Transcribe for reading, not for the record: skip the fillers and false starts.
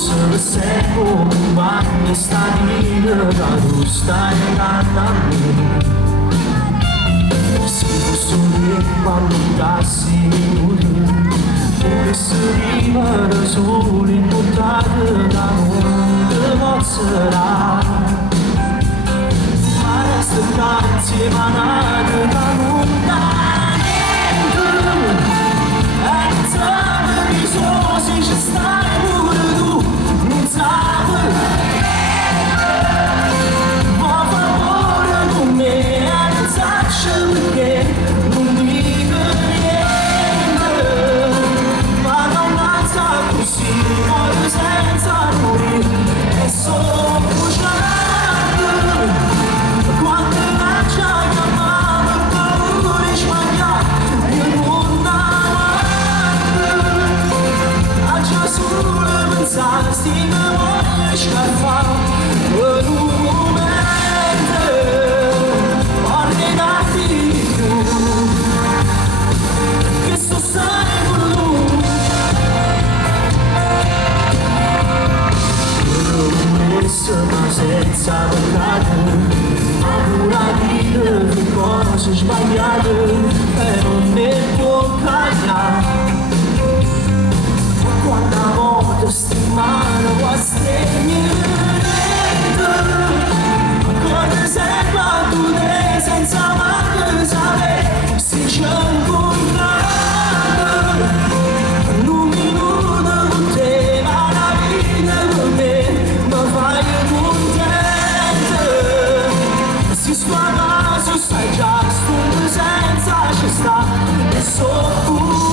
forse seguo ma mi sta di da tu stai da me si posso dire quando passi pure se rimane solo in montagna da non mozzerà ma resta insieme a nada da montagna Stima voglio scaffare per un momento ordinati tu che sto sempre tu ma senza peccato paura di dire cose sbagliate e non ne può cambiare quanta volta stimare a stregnere come se quando te senza mai sapere si c'è un contratto in un minuto con te ma la vita con me mi fai contento si sto a caso sai già sto senza ci sta e so